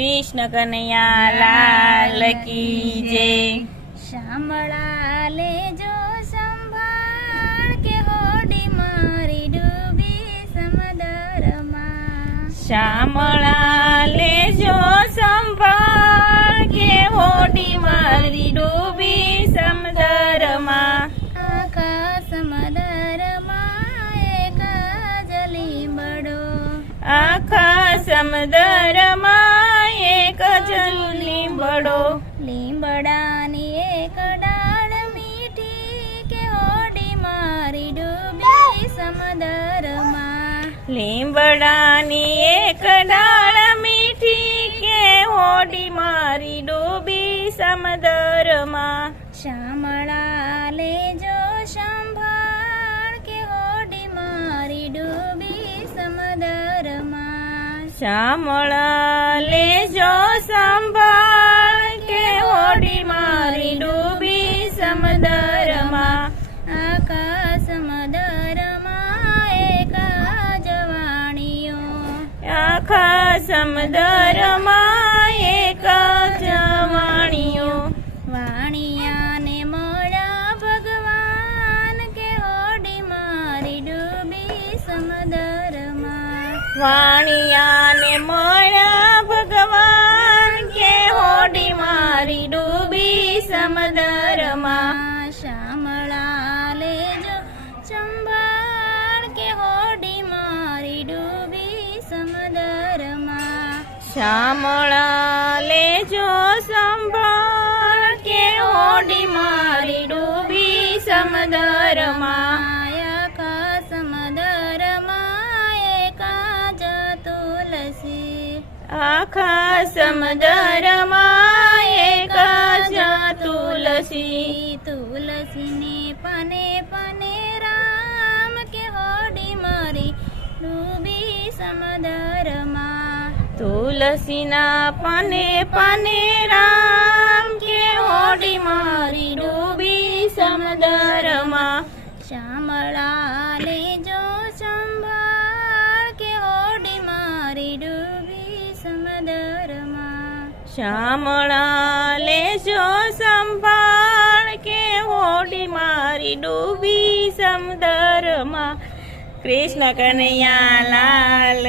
कृष्ण कन्हैया लाल की जय। શામળા લેજો સંભાળ કે હોડી મારી ડૂબી સમુદ્રમાં। શામળા લેજો સંભાળ કે હોડી મારી ડૂબી સમુદ્રમાં। આખા સમુદ્રમાં એક જ લીંબડો, આખા સમુદ્રમાં એક જ લીંબડો। લીંબડાની એક ડાળ મીઠી કે હોડી મારી ડૂબી સમુદ્રમાં। લીંબડાની એક ડાળ મીઠી કે હોડી મારી ડૂબી સમુદ્રમાં। શામળા લેજો સંભાળ કે હોડી મારી ડૂબી સમુદ્રમાં। શામળા લેજો સંભાળ કે હોડી મારી ડૂબી સમુદ્રમાં। આખા સમુદ્રમાં એક જ વાણીઓ, આખા સમુદ્રમાં એક જ વાણીઓ। વાણિયાને મળ્યા ભગવાન કે હોડી મારી ડૂબી સમુદ્રમાં। વાણિયાને મળ્યા ભગવાન કે હોડી મારી ડૂબી સમુદ્રમાં। શામળા લેજો સંભાળ કે હોડી મારી ડૂબી સમુદ્રમાં। શામળા લેજો સંભાળ કે હોડી મારી ડૂબી સમુદ્રમાં। આખા સમુદ્રમાં એક જ તુલસી, આખા સમુદ્રમાં એક જ તુલસી। તુલસીને પાને પાને રામ કે હોડી મારી ડૂબી સમુદ્રમાં। તુલસીના પાને પાને રામ કે હોડી મારી ડૂબી સમુદ્રમાં। શામળા લેજો સંભાળ કે હોડી મારી ડૂબી સમુદ્રમાં। શામળા લેજો સંભાળ કે હોડી મારી ડૂબી સમુદ્રમાં। કૃષ્ણ કનૈયા લાલ